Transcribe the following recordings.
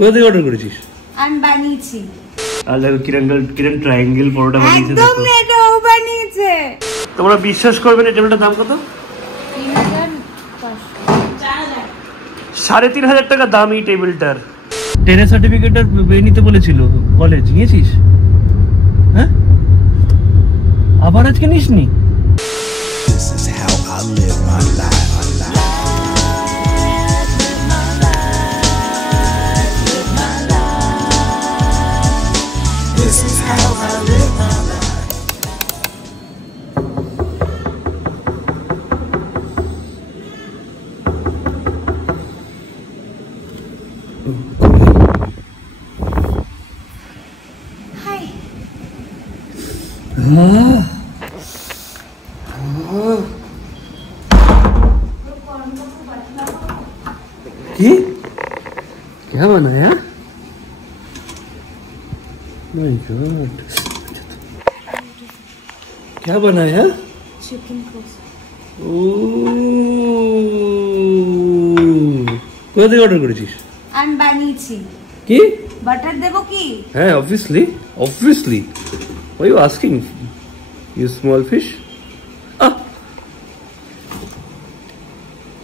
কোথা থেকে অর্ডার করেছিস? আমি বানিয়েছি। আর দেখো কিরণ ট্রায়াঙ্গেল পরোটা বানিয়েছে। একদম এটা ও বানিয়েছে। তোমরা বিশ্বাস করবে না টেবিলটার দাম কত? 3,500 টাকা দাম এই টেবিলটার। 10 সার্টিফিকেটটার নিতে বলেছিল কলেজ, নিয়েছিস? হ্যাঁ, আবার আজকে নিসনি? This is how I live my life. This is how I live my life. Hi. क्या बनाया? My God. क्या बनाया? Chicken toast. কোথা থেকে অর্ডার করেছিস? আমি বানিয়েছি। কি? বাটার দেবো কি? হ্যাঁ, obviously. Why are you asking? You small fish?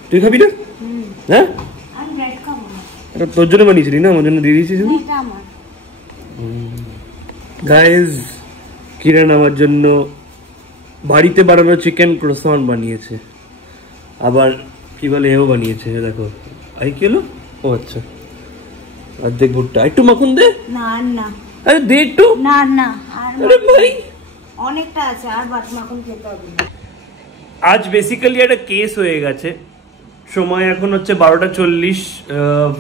তুই খাবি না? হ্যাঁ, আমি ব্রেড খাবো না। এটা তোর জন্য বানিয়েছিলি না, আমার জন্য দিয়ে দিয়েছিস? এটা আমার। গাইজ, কিরণ আমার জন্য বাড়িতে বানানো চিকেন ক্রোসান বানিয়েছে, আবার কি বলে এও বানিয়েছে। দেখো আই কি হলো? ও আচ্ছা, অর্ধেক ভুট্টা। একটু মাখন দে না না, আরে দে একটু। না না, আর আরে ভাই অনেকটা আছে, আর বাট মাখন খেতে হবে না। আজ বেসিক্যালি একটা কেস হয়ে গেছে। সময় এখন হচ্ছে 12:40।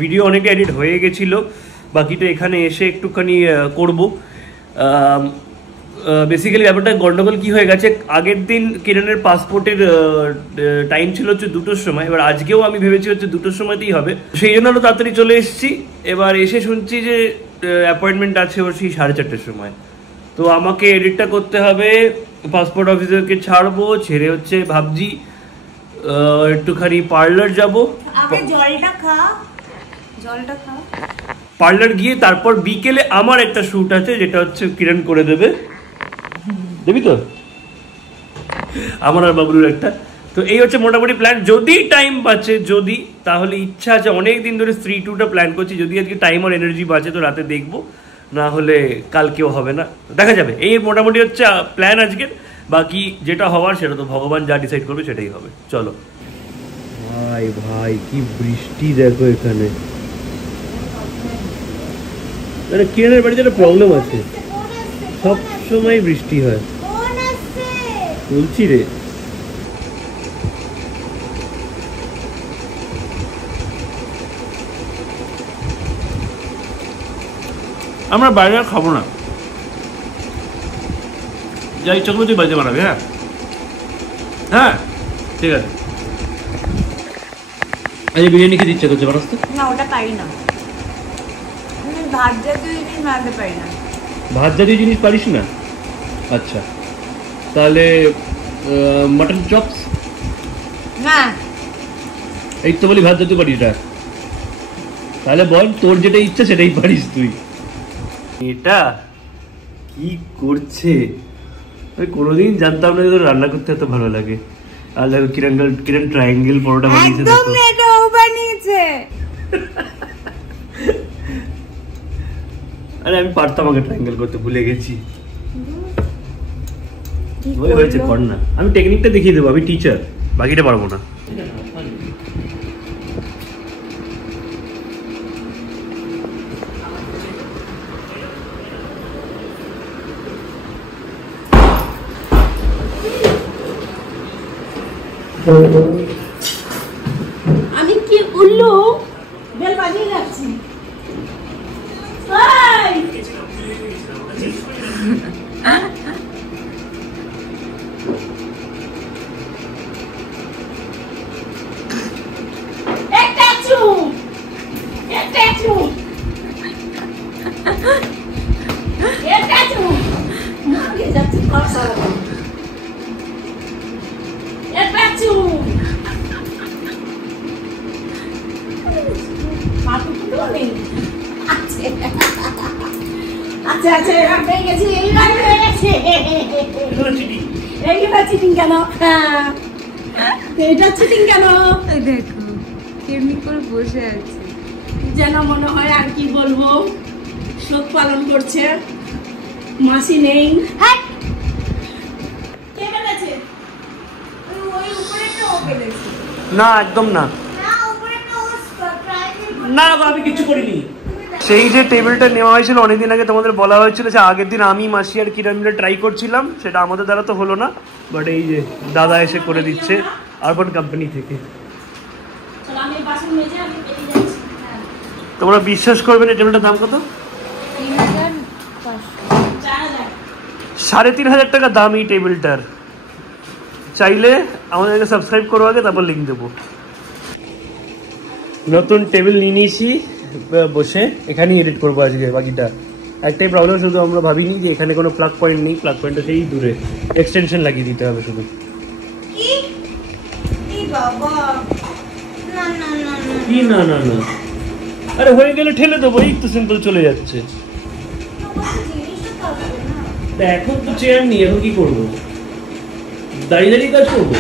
ভিডিও অনেকটা এডিট হয়ে গেছিল, বাকিটা এখানে এসে একটুখানি করব। বেসিক্যালি ব্যাপারটা গন্ডগোল কি হয়ে গেছে, আগের দিন কিরণের পাসপোর্টের টাইম ছিল হচ্ছে 2টোর সময়। এবার আজকেও আমি ভেবেছি হচ্ছে 2টোর সময়তেই হবে, সেই জন্য আরো তাড়াতাড়ি চলে এসেছি। এবার এসে শুনছি যে অ্যাপয়েন্টমেন্ট আছে ওর সেই 4:30-র সময়। তো আমাকে এডিটটা করতে হবে, পাসপোর্ট অফিসারকে ছাড়বো, ছেড়ে হচ্ছে ভাবছি একটুখানি পার্লার যাবো। আগে জলটা খা। পার্লার গিয়ে তারপর বিকেলে আমার একটা শ্যুট আছে, যেটা হচ্ছে কিরণ করে দেবে। দেবি তো? আমার আর বাবলুর একটা। তো এই হচ্ছে মোটামুটি প্ল্যান। যদি টাইম বাঁচে, যদি, তাহলে ইচ্ছা আছে, অনেক দিন ধরে স্ত্রী টুটা প্ল্যান করছি। যদি আজকে টাইম আর এনার্জি বাঁচে তো রাতে দেখবো, না হলে কালকেও হবে না, দেখা যাবে। এই মোটামুটি হচ্ছে প্ল্যান আজকের। বাকি যেটা হওয়ার সেটা তো ভগবান যা ডিসাইড করবে সেটাই হবে। চলো। ভাই কি বৃষ্টি দেখো এখানে। মানে কিরণের বাড়িতে একটা প্রবলেম আছে, সব সময় বৃষ্টি হয়। বলছি রে, আমরা বাইরে আর খাবো না, যা ইচ্ছা করবো তুই বাড়িতে বানাবি। হ্যাঁ হ্যাঁ, ঠিক আছে। আজকে বিরিয়ানি খেতে ইচ্ছা করছে, বানাস তো? না, ওটা পারি না। ভাত জাতীয় জিনিস বানাতে পারি না। ভাত জাতীয় জিনিস পারিস না? আচ্ছা, তাহলে মাটন চপস? না, এই তো বলি ভাত জাতীয় পারিস না, তাহলে বল তোর যেটা ইচ্ছা সেটাই পারিস তুই। এটা কি করছে? আমি কোনোদিন জানতাম না যে রান্না করতে এত ভালো লাগে। আর দেখো কিরণ ট্রায়াঙ্গেল পরোটা বানিয়েছে। একদম এটা ও বানিয়েছে। আরে আমি পারতাম আগে ট্রায়াঙ্গেল করতে, ভুলে গেছি। ওই হয়েছে, কর না, আমি টেকনিকটা দেখিয়ে দেবো, আমি টিচার, বাকিটা পারবো না। আমি কি উল্লু বেল বাজিয়ে যাচ্ছি। আচ্ছা আচ্ছা এবার পেয়ে গেছি, এইবার পেয়ে গেছে। এইটা চিটিং কেন? এটা চিটিং কেন? দেখো কেমনি করে বসে আছে, যেন মনে হয় আর কি বলবো, শোক পালন করছে, মাসি নেই। হ্যাঁ কে পেরেছে? ওই উপরেটা ও পেরেছে। না একদম না, না উপরেটা ও ট্রাই করে। না আমি কিছু করিনি। সেই যে টেবিলটা নেওয়া হয়েছিল অনেকদিন আগে, তোমাদের বলা হয়েছিল যে আগের দিন আমি মাসি আর কিরণ মিলে ট্রাই করছিলাম, সেটা আমাদের দ্বারা তো হলো না, বাট এই যে দাদা এসে করে দিচ্ছে আরবান কোম্পানি থেকে। চলো আমি বাসন মেজে আমি বেরিয়ে যাচ্ছি। তোমরা বিশ্বাস করবে না টেবিলটার দাম কত? 3500 3,500 টাকা দাম এই টেবিলটার। চাইলে আমাদেরকে সাবস্ক্রাইব করো আগে, তারপর লিঙ্ক দেবো। নতুন টেবিল নিয়ে নিয়েছি, বসে এখানেই এডিট করবো আজকে বাকিটা। একটাই প্রবলেম, শুধু আমরা ভাবিনি যে এখানে কোনো প্লাগ পয়েন্ট নেই, প্লাগ পয়েন্টটা সেই দূরে, এক্সটেনশন লাগিয়ে দিতে হবে শুধু। কি এই বাবা, না না না না কি না না না, আরে হয়ে গেলে ঠেলে দেবো, এই তো সিম্পল চলে যাচ্ছে। তা এখন তো চেয়ার নেই, এখন কি করবো? দাঁড়িয়ে দাঁড়িয়ে কাজ করবো?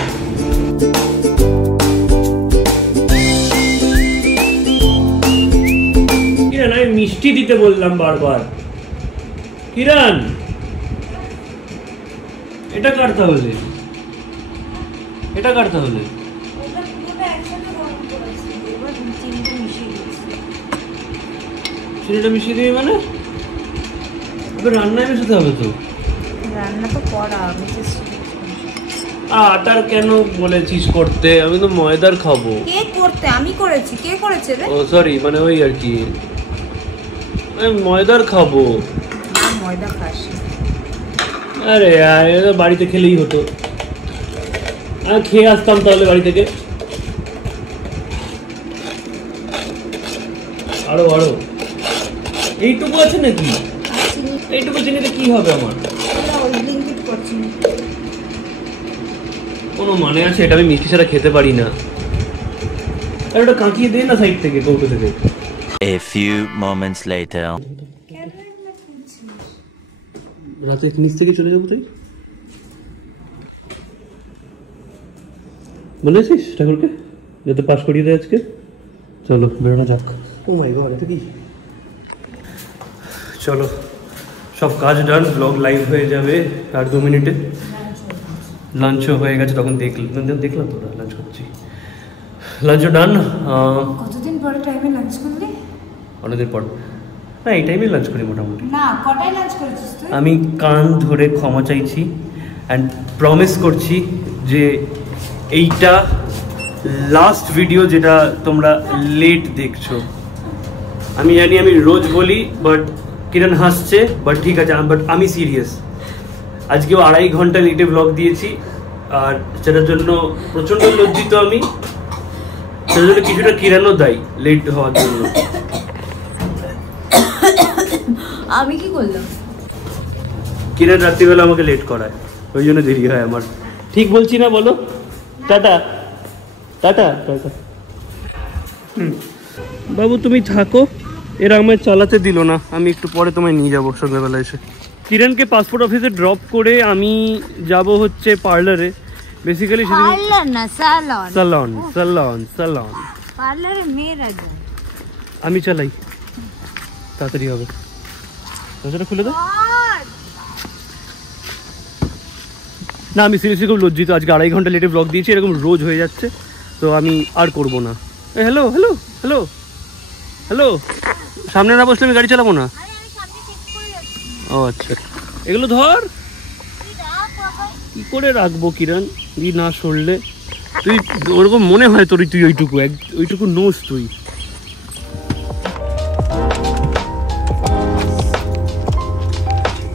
কিরণ আমি মিষ্টি দিতে বললাম বারবার। কিরণ এটা কার তাহলে, এটা কার তাহলে? চিনিটা মিশিয়ে দিবি মানে? এবার রান্নায় মেশাতে হবে তো। রান্না তো করা, আমি আটার কেন বলেছিস করতে? আমি তো ময়দার খাবো। কে করতে? আমি করেছি। কে করেছে রে? ও সরি, মানে ওই আর কি, আমি ময়দার খাবো। না ময়দা খাস। আরে এটা বাড়িতে খেলেই হতো, আমি খেয়ে আসতাম তাহলে বাড়ি থেকে। আরো আরো এইটুকু আছে নাকি? এইটুকু চিনিতে কি হবে আমার? কোনো মানে আছে? এটা আমি মিষ্টি ছাড়া খেতে পারি না। আর ওটা কাঁকিয়ে দে না সাইড থেকে, কৌটো থেকে। A few moments later. রাতে নিচ থেকে চলে যাবো তুই, বলেছিস ঠাকুরকে যাতে পাস করিয়ে দেয় আজকে। চলো বেরোনো যাক। ও মাই গড, এটা কি? চলো সব কাজ ডান, ব্লগ লাইভ হয়ে যাবে আর 2 মিনিটে। লাঞ্চও হয়ে গেছে, তখন দেখলাম তোরা লাঞ্চ করছি। লাঞ্চও ডান। কতদিন পরে টাইমে লাঞ্চ করলি? অনেকদিন পর না, এই টাইমে লাঞ্চ করি মোটামুটি। না কটায় লাঞ্চ করেছিস তুই? আমি কান ধরে ক্ষমা চাইছি অ্যান্ড প্রমিস করছি যে এইটা লাস্ট ভিডিও যেটা তোমরা লেট দেখছো। আমি জানি আমি রোজ বলি, বাট কিরণ হাসছে, বাট ঠিক আছে, বাট আমি সিরিয়াস। আজকেও 2.5 ঘন্টা লেটে ব্লগ দিয়েছি, আর সেটার জন্য প্রচণ্ড লজ্জিত আমি। সেটার জন্য কিছুটা কিরণও দায়ী লেট হওয়ার জন্য। আমি কি করলাম? কিরণ রাত্রিবেলা আমাকে লেট করায়, ওই জন্য দেরি হয় আমার। ঠিক বলছি না বলো? Tata tata tata. বাবু তুমি থাকো, এরা আমায় চালাতে দিল না, আমি একটু পরে তোমায় নিয়ে যাবো সন্ধ্যাবেলা এসে। কিরণকে পাসপোর্ট অফিসে ড্রপ করে আমি যাব হচ্ছে পার্লারে। বেসিক্যালি পার্লার না, স্যালন। Salon salon salon. পার্লারে মেয়েরা যায়। আমি চালাই, তাড়াতাড়ি হবে। দরজাটা খুলে দাও না। আমি সিরিয়াসলি খুব লজ্জিত, আজকে 2.5 ঘন্টা লেটে ব্লগ দিয়েছি, এরকম রোজ হয়ে যাচ্ছে, তো আমি আর করব না। হ্যালো হ্যালো হ্যালো হ্যালো, সামনে না বসলে আমি গাড়ি চালাবো না। ও আচ্ছা, এগুলো ধর। কি করে রাখবো কিরণ, ই না সরলে? তুই ওরকম মনে হয় তোর, তুই ওইটুকু নোস তুই।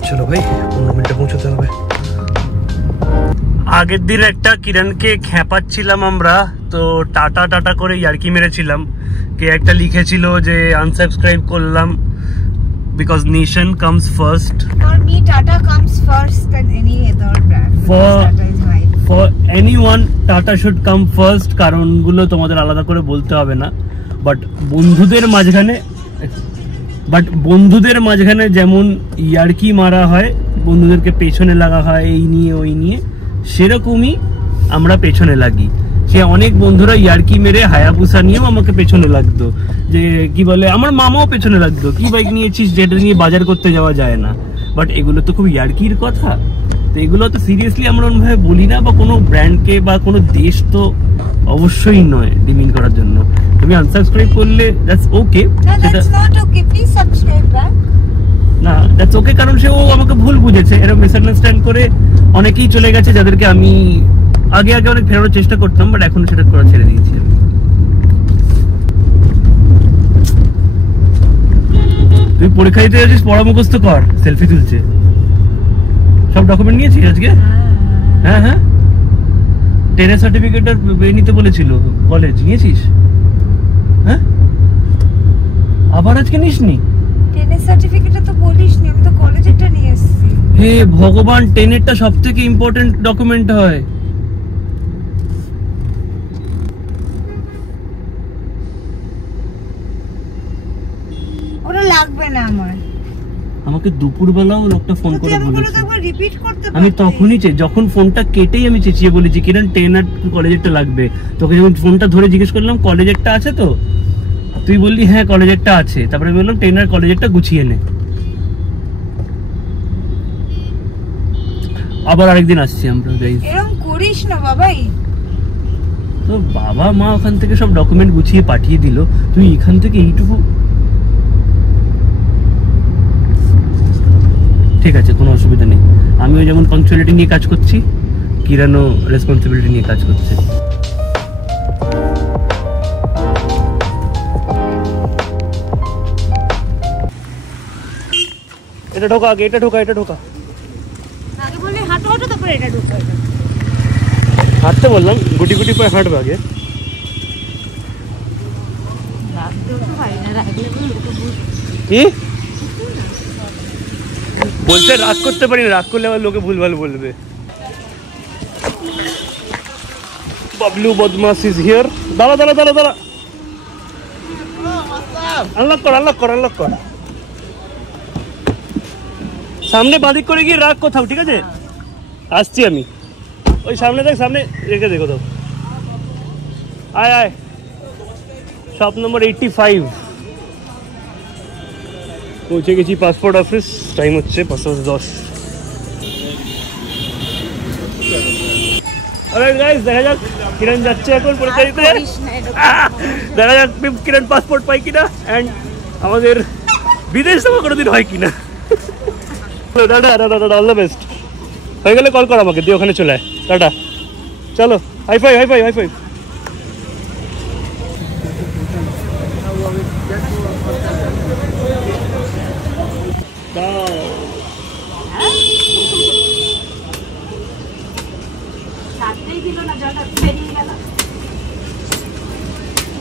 চলো ভাই, 15 মিনিটে পৌঁছতে হবে। আগের দিন একটা কিরণকে খেপাচ্ছিলাম আমরা, তো টাটা টাটা করে ইয়ার্কি মেরেছিলাম। কে একটা লিখেছিল যে আনসাবস্ক্রাইব করলাম because nation comes first. For me, Tata comes first than any other brand. Tata is mine. For anyone, Tata should come first. কারণগুলো তোমাদের আলাদা করে বলতে হবে না, বাট বন্ধুদের মাঝখানে বাট বন্ধুদের মাঝখানে যেমন ইয়ার্কি মারা হয়, বন্ধুদেরকে পেছনে লাগা হয় এই নিয়ে ওই নিয়ে, সেরকমই আমরা পেছনে লাগি। সে অনেক বন্ধুরা ইয়ার্কি মেরে হায়াবুসা নিয়েও আমাকে পেছনে লাগতো, যে কি বলে আমার মামাও পেছনে লাগতো, কি বাইক নিয়েছিস যেটা নিয়ে বাজার করতে যাওয়া যায় না। বাট এগুলো তো খুব ইয়ার্কির কথা, তো এগুলো তো সিরিয়াসলি আমরা ওরকমভাবে বলি না, বা কোনো ব্র্যান্ডকে বা কোনো দেশ তো অবশ্যই নয় ডিমিন করার জন্য। তুমি আনসাবস্ক্রাইব করলে that's okay, That's not okay. Please subscribe back. না দ্যাটস ওকে, কারণ সে ও আমাকে ভুল বুঝেছে, এরকম মিসআন্ডারস্ট্যান্ড করে অনেকেই চলে গেছে যাদেরকে আমি আগে অনেক ফেরানোর চেষ্টা করতাম, বাট এখন সেটা করা ছেড়ে দিয়েছি। তুই পরীক্ষা দিতে যাচ্ছিস, পড়া মুখস্থ কর, সেলফি তুলছে। সব ডকুমেন্ট নিয়েছিস আজকে? হ্যাঁ হ্যাঁ, 10 সার্টিফিকেট আর নিতে বলেছিল, কলেজ নিয়েছিস? হ্যাঁ, আবার আজকে নিসনি? 10 সার্টিফিকেট তো বলিসনি, আমি তো কলেজেরটা নিয়ে এসেছি। হে ভগবান, 10-এরটা সবথেকে ইম্পর্টেন্ট ডকুমেন্ট হয়। ওটা লাগবে না আমার। আমাকে দুপুরবেলাও লোকটা ফোন করে বলেছে, রিপিট করতে আমি তখনই যখন ফোনটা কেটেই আমি চেঁচিয়ে বলেছি কিরণ 10 আর কলেজেরটা লাগবে। তোকে যখন ফোনটা ধরে জিজ্ঞেস করলাম কলেজেরটা আছে তো, তুই বললি হ্যাঁ কলেজেরটা আছে, তারপরে বললাম 10 আর কলেজেরটা গুছিয়ে নে। আবার আরেকদিন আসছি আমরা গাইস। এরকম করিস না বাবাই। তো বাবা মা ওখান থেকে সব ডকুমেন্ট গুছিয়ে পাঠিয়ে দিল, তুই এখান থেকে এইটুকু। ঠিক আছে, কোনো অসুবিধা নেই। আমিও যেমন পাংচুয়ালিটি নিয়ে কাজ করছি, কিরণও রেসপন্সিবিলিটি নিয়ে কাজ করছে। এটা ঢোকা আগে, এটা ঢোকা, এটা ঢোকা। আগে বললে হাঁটো হাঁটো, তারপরে এটা ঢুকছে। হাঁটতে বললাম, গুটি গুটি করে হাঁটবে আগে। কি বলছে? রাগ করতে পারি না, রাগ করলে আবার লোকে ভুলভাল বলবে। বাবলু বদমাস ইজ হিয়ার। দাঁড়া দাঁড়া দাঁড়া দাঁড়া, আনলক কর আনলক কর আনলক কর। সামনে বাঁদিক করে গিয়ে রাগ কোথাও, ঠিক আছে? আসছি আমি। ওই সামনে দেখ, সামনে রেখে দেখো তো। আয় আয়, শপ নম্বর 85। পৌঁছে গেছি পাসপোর্ট অফিস, টাইম হচ্ছে 5:10। দেখা যাক কিরণ যাচ্ছে এখন পরীক্ষা দিতে, দেখা যাক কিরণ পাসপোর্ট পাই কিনা, অ্যান্ড আমাদের বিদেশ যাওয়া কোনোদিন হয় কিনা। Tata tata, all the best. হয়ে গেলে কল কর আমাকে, দিয়ে ওখানে চলে আয়। টাটা, চলো, high five high five high five.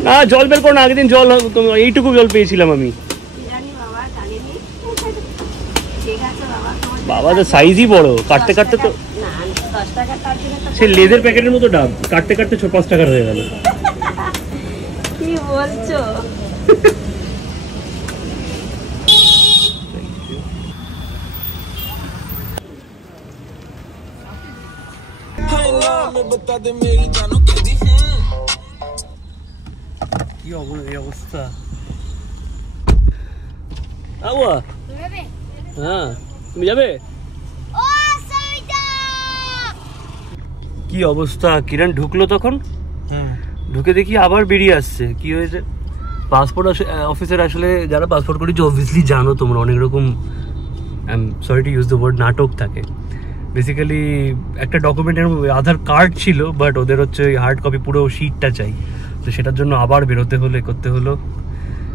না জল বের করো না, আগের দিন জল এইটুকু জল পেয়েছিলাম আমি। বাবা তো সাইজই বড়, কাটতে কাটতে তো সে লেদের প্যাকেটের মতো ডাব, কাটতে কাটতে 5 টাকার হয়ে গেল। কি বলছো? কি অবস্থা? হ্যাঁ তুমি যাবে? কি অবস্থা? কিরণ ঢুকলো তখন, ঢুকে দেখি আবার বেরিয়ে আসছে। কি হয়েছে? পাসপোর্ট অফিসের আসলে যারা পাসপোর্ট করেছে অবভিয়াসলি জানো তোমরা, অনেক রকম, I am sorry to use the word, নাটক থাকে। বেসিক্যালি একটা ডকুমেন্টের আধার কার্ড ছিল, বাট ওদের হচ্ছে হার্ড কপি পুরো শিটটা চাই, তো সেটার জন্য আবার বেরোতে হলো, করতে হলো।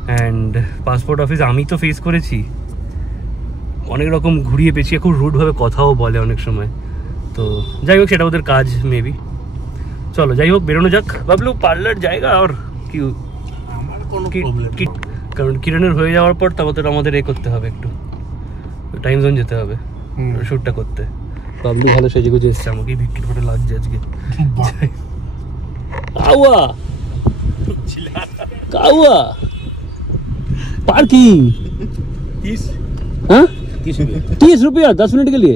অ্যান্ড পাসপোর্ট অফিস আমি তো ফেস করেছি, অনেক রকম ঘুরিয়ে পেঁচিয়ে, খুব রুডভাবে কথাও বলে অনেক সময়। তো যাই হোক, সেটা ওদের কাজ মেবি। চলো যাই হোক, বেরোনো যাক। বাবলু পার্লার জায়গা আর কি, কারণ কিরণের হয়ে যাওয়ার পর তারপর আমাদের করতে হবে, একটু টাইম জোন যেতে হবে শ্যুটটা করতে। বাবলু ভালো সেজে গুজে এসছে, আমাকে ভিক্টর ফটো লাগছে আজকে। কাউয়া কাউয়া पार्किंग 30 हाँ 30 रुपये 30 रुपया 10 मिनट के लिए।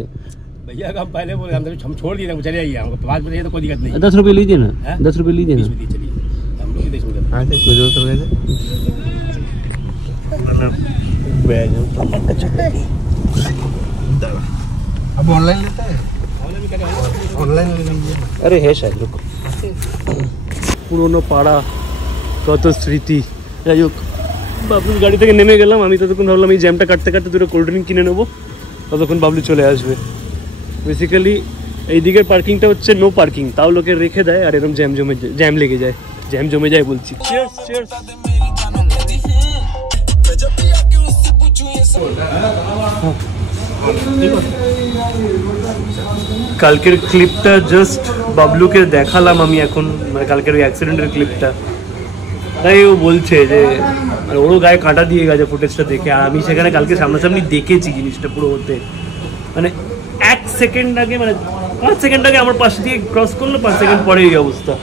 भैया हम पहले बोले हम छोड़ दिए हम चले आइए हमको 5 बजे तो कोई दिक्कत नहीं 10 रुपये लीजिए ना, हाँ? 10 रुपये लीजिए 20 ना। में दिए चलिए हम लोग ही 10 में हाँ तो कुछ तो ले बैग अब ऑनलाइन लेता है ऑनलाइन ले लीजिए। अरे है शायद, रुको। পুরনো পাড়া, কত স্মৃতি। যাই হোক, বাবলুর গাড়ি থেকে নেমে গেলাম। আমি ততক্ষণ ভাবলাম এই জ্যামটা কাটতে কাটতে দুটো কোল্ড ড্রিঙ্ক কিনে নেবো, ততক্ষণ বাবলু চলে আসবে। বেসিক্যালি এই দিকের পার্কিংটা হচ্ছে নো পার্কিং, তাও লোকে রেখে দেয় আর এরকম জ্যাম লেগে যায়, জ্যাম জমে যায় বলছি। Cheers cheers. কালকের ক্লিপটা জাস্ট বাবলুকে দেখালাম আমি এখন, মানে কালকের ওই অ্যাক্সিডেন্টের ক্লিপটা। তাই ও বলছে যে মানে ওরও গায়ে কাঁটা দিয়ে গেছে ফুটেজটা দেখে। আর আমি সেখানে কালকে সামনাসামনি দেখেছি জিনিসটা পুরো হতে, মানে 1 সেকেন্ড আগে, মানে 5 সেকেন্ড আগে আমার পাশ দিয়ে ক্রস করলো, 5 সেকেন্ড পরে এই অবস্থা।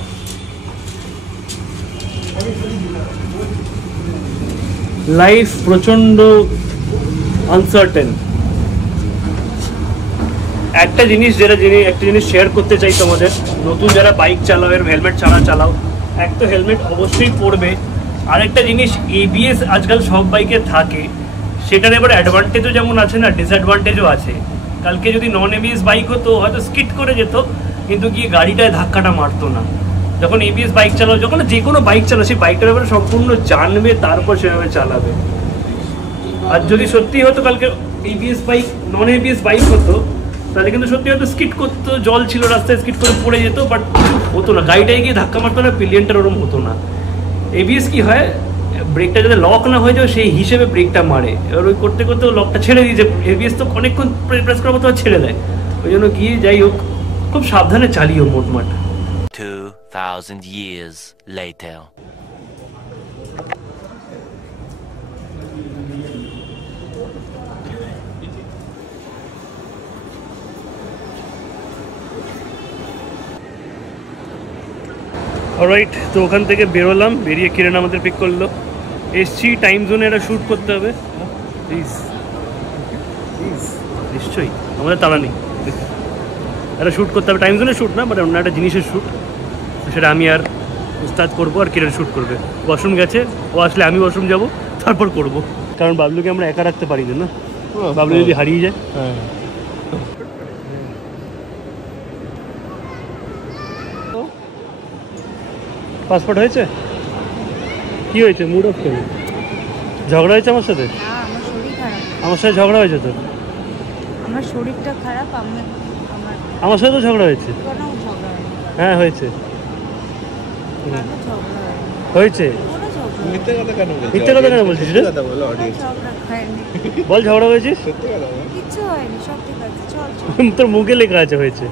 লাইফ প্রচন্ড আনসার্টেন। একটা জিনিস শেয়ার করতে চাই তোমাদের, নতুন যারা বাইক চালাও, এর হেলমেট ছাড়া চালাও, এক তো হেলমেট অবশ্যই পরবে, আর একটা জিনিস ABS আজকাল সব বাইকে থাকে, সেটার এবার অ্যাডভান্টেজও যেমন আছে না, ডিসঅ্যাডভান্টেজও আছে। কালকে যদি নন ABS বাইক হতো হয়তো স্কিড করে যেত, কিন্তু গিয়ে গাড়িটায় ধাক্কাটা মারতো না। যখন ABS বাইক চালাও, যখন যে কোনো বাইক চালাও, সেই বাইকটার ব্যাপারে সম্পূর্ণ জানবে, তারপর সেভাবে চালাবে। আর যদি সত্যি হতো কালকে ABS বাইক নন ABS বাইক হতো, তাহলে কিন্তু সত্যি হয়তো স্কিড করতো, জল ছিল রাস্তায়, স্কিড করে পড়ে যেত, বাট হতো না, গাড়িটায় গিয়ে ধাক্কা মারতো না, পিলিয়নটার ওরম হতো না। ABS কি হয়, ব্রেকটা যাতে লক না হয়ে যায় সেই হিসেবে ব্রেকটা মারে, এবার ওই করতে করতে লকটা ছেড়ে দিয়েছে। ABS তো অনেকক্ষণ প্রেস করার মতো ছেড়ে দেয়, ওই জন্য গিয়ে যাই হোক খুব সাবধানে চালিও মোটমাট। 2000 years later. অলরাইট, তো ওখান থেকে বেরোলাম, বেরিয়ে কিরণ আমাদের পিক করলো। এসছি টাইম জোনে এটা শ্যুট করতে হবে, প্লিজ প্লিজ, নিশ্চয়ই আমাদের তাড়া নেই, এটা শ্যুট করতে হবে। টাইম জোনে শ্যুট না, বাট অন্য একটা জিনিসের শ্যুট, সেটা আমি আর উস্তাদ করবো, আর কিরণ শ্যুট করবে। ওয়াশরুম গেছে, ও আসলে আমি ওয়াশরুম যাবো, তারপর করবো, কারণ বাবলুকে আমরা একা রাখতে পারি না, বাবলু যদি হারিয়ে যায়। পাসপোর্ট হয়েছে? কি হয়েছে? মুড অফ কেন? ঝগড়া হয়েছে আমার সাথে? আমার সাথে ঝগড়া হয়েছে তোর? আমার শরীরটা খারাপ, আমার সাথে তো ঝগড়া হয়েছে। হ্যাঁ হয়েছে হয়েছে। মিথ্যে কথা কেন বলছিস? মিথ্যে কথা কেন বলছিস রে? কথা বলো অডিয়েন্স। বল ঝগড়া হয়েছিস? সত্যি কথা বল। কিছু হয়নি, সব ঠিক আছে, চল চল। তোর মুখে লেখা আছে হয়েছে।